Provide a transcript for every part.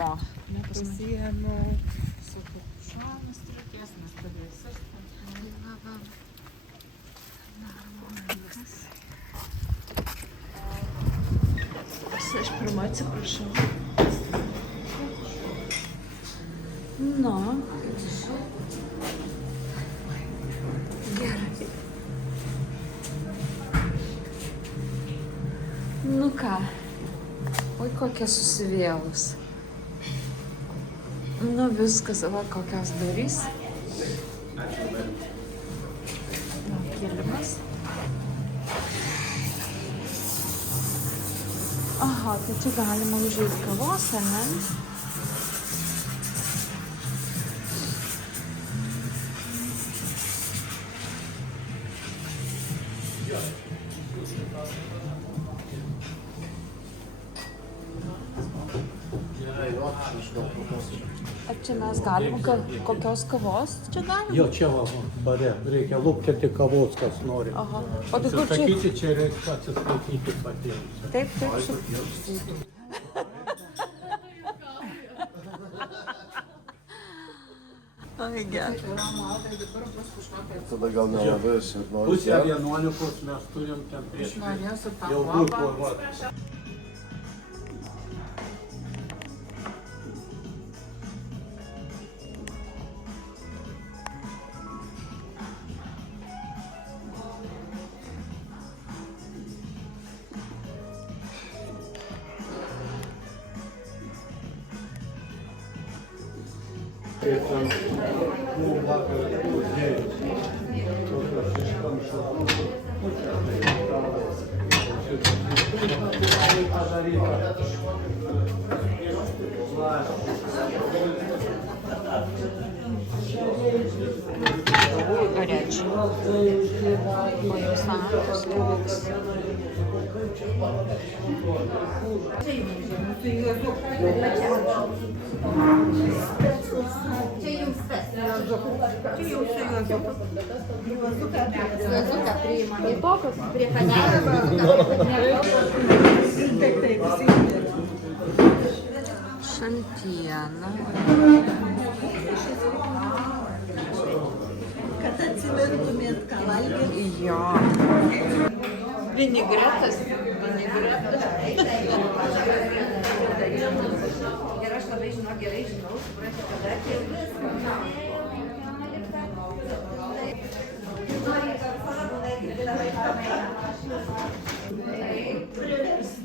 O, pasiėmiau su kapušonu striukės, nes tada visas. Aš pirma atsiprašau. Nu. Gerai. Nu ką. Oi, kokia susivėlus. Nu viskas, va, kokios darys. Kilimas. Aha, tai čia galima užeiti kavos, ar ne? Ar čia mes galim kokios kavos čia galim? Jo, čia va, bare, reikia luktelti kavos, kas nori. Aha. O tai kur čia? Atsisakyti, čia reikia atsiskaityti patiems. Taip, su... Ai, gerai. Tada gal nelabai esi ir nori. Pusę 11 mes turim ten prieš. Jau būtų, va. Горячий. Ой, сахар, лукс. Juozuką priima. Ir tokius prie panelio. Šaltiena. Kad atsivertumėt, ką valgėt. Jo. Vinigretas. Ir aš labai gerai žinau, suprantu, kada atėjau.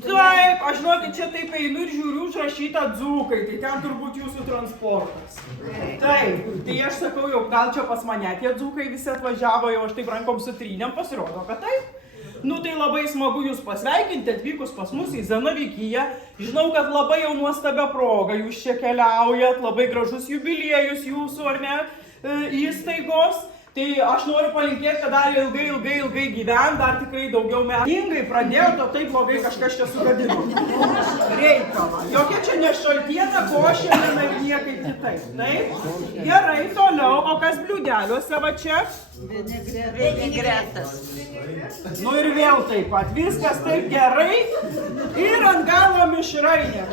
Taip, aš žinokit, čia taip einu ir žiūriu užrašytą dzūkai, tai ten turbūt jūsų transportas. Taip, tai aš sakau, jau gal čia pas mane tie dzūkai visi atvažiavo, jau aš taip rankom sutrynėm, pasirodo, kad taip. Nu tai labai smagu jūs pasveikinti atvykus pas mus į Zanavykiją. Žinau, kad labai jau nuostabia proga jūs čia keliaujat, labai gražus jubiliejus jūsų, ar ne, įstaigos. Tai aš noriu palinkėti, kad dar ilgai gyvent, dar tikrai daugiau metų. Ingai pradėjo, to taip blogai kažkas čia sugadino. Reikalą. Jokia čia ne šaltiena, košė, ir niekaip kitaip. Taip? Gerai, toliau. O kas bliūdeliuose va čia? Vinigretas. Nu ir vėl taip pat. Viskas taip gerai. Ir ant galo mišrainė.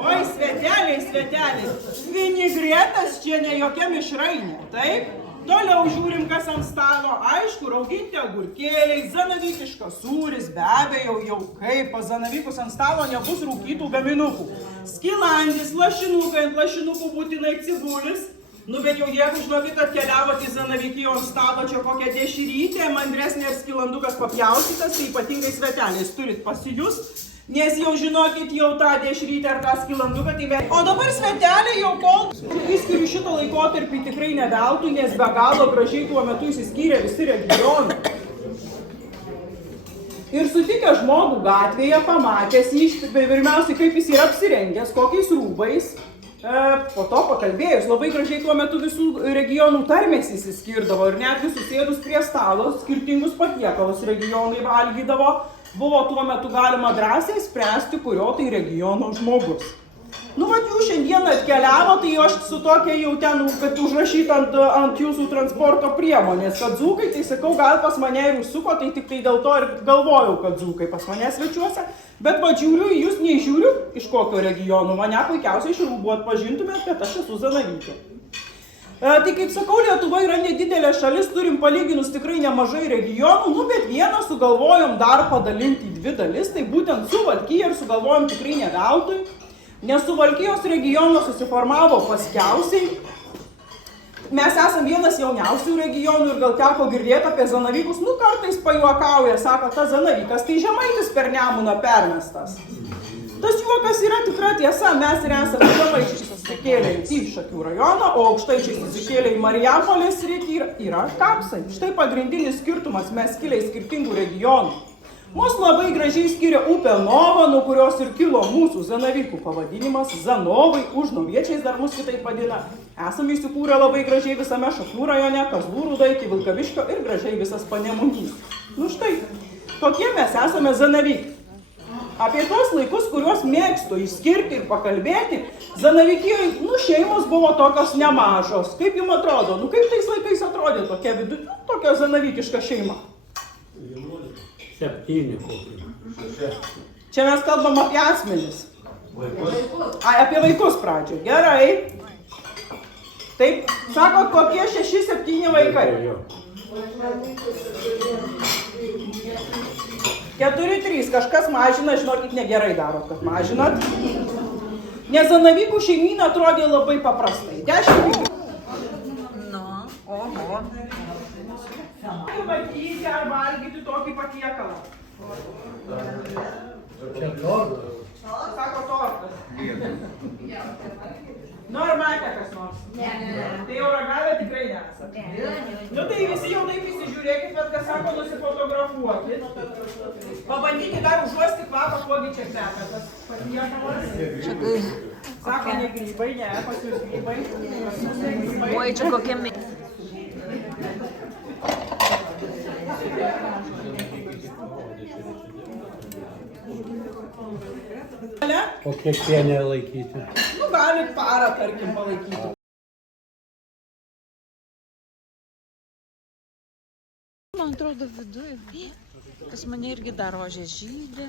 Oi, sveteliai. Vinigretas čia ne jokia mišrainė, taip? Toliau žiūrim, kas ant stalo. Aišku, rauginti agurkėliai, zanavykiškas sūris, be abejo, jau kaip pas zanavykus ant stalo nebus rūkytų gaminukų. Skilandis, lašinukai, ant lašinukų būtinai cibulis. Nu, bet jau jeigu, žinokit, atkeliavot į Zanavykiją ant stalo, čia kokią dešrytę, mandresnė ir skilandukas papjaustytas, tai ypatingai sveteliais turit pasijust. Nes jau žinokit, jau tą dešrytę ar tą skilanduką, tai vėl. O dabar svetelė jau kol įskiriu šitą laikotarpį tikrai neveltui, nes be galo gražiai tuo metu įsiskyrė visi regionai. Ir sutikę žmogų gatvėje, pamatęs jį, pirmiausiai kaip jis yra apsirengęs, kokiais rūbais. Po to pakalbėjus, labai gražiai tuo metu visų regionų tarmės įsiskirdavo ir netgi susėdus prie stalo skirtingus patiekalus regionai valgydavo. Buvo tuo metu galima drąsiai spręsti, kurio tai regiono žmogus. Nu, vat jūs šiandieną atkeliavo, tai aš su tokia jau ten, kad užrašyta ant jūsų transporto priemonės, kad dzūkai, tai sakau, gal pas mane ir užsuko, tai tik tai dėl to ir galvojau, kad dzūkai pas mane svečiuose, bet va žiūriu, jūs nežiūriu, iš kokio regiono, mane puikiausiai iš rūbų atpažintumėt, kad aš esu Zanavytė. Tai kaip sakau, Lietuva yra nedidelė šalis, turim palyginus tikrai nemažai regionų, nu bet vieną sugalvojom dar padalinti į dvi dalis, tai būtent Suvalkija ir sugalvojom tikrai ne veltui, nes Suvalkijos regionas susiformavo paskiausiai. Mes esam vienas jauniausių regionų ir gal teko girdėti apie Zanavykus, nu kartais pajuokauja, sako, tas Zanavykas tai Žemaitis per Nemuną permestas. Tas juokas yra tikra tiesa, mes ir esame Žemaičiai susikėlę į Šakių rajoną, o Aukštaičiai susikėlė į Marijampolės sritį ir yra Kapsai. Štai pagrindinis skirtumas, mes kilę į skirtingų regionų. Mūsų labai gražiai skiria upė Nova, nuo kurios ir kilo mūsų Zanavykų pavadinimas, Zanovai, Užnoviečiais dar mus kitaip vadina. Esame įsikūrę labai gražiai visame Šakių rajone, Kazlų Rūda iki Vilkaviškio ir gražiai visas Panemunys. Nu štai, tokie mes esame Zanavykai. Apie tuos laikus, kuriuos mėgstu išskirti ir pakalbėti, Zanavykijoje, nu, šeimos buvo tokios nemažos. Kaip jums atrodo? Nu, kaip tais laikais atrodė tokia tokia zanavykiška šeima? 7 kokie. Čia mes kalbam apie asmenis. Ai, apie vaikus pradžioje. Gerai. Taip, sakot, kokie 6-7 vaikai? 4-3, kažkas mažina, žinokit, negerai darot, kad mažinat. Nes Zanavykų šeimyna atrodė labai paprastai. 10 vaikų. Nu, oho. Matyti ar valgyti tokį patiekalą. Čia tortas. Sako tortas. Nu, ar matė kas nors? Ne. Tai jau ragavę tikrai nesat. Nu, tai visi jau taip įsižiūrėkit, bet kas sako, nusifotografuokit. Pabandykit dar užuosti kvapą, kuogi čia kvepia tas patiekalas. Sako, ne grybai, ne, pas jūs grybai. Oi, čia kokia O kiek pienė laikyti? Nu, galit parą, tarkim, palaikyti. Man atrodo, viduje. Pas mane irgi dar rožė žydė.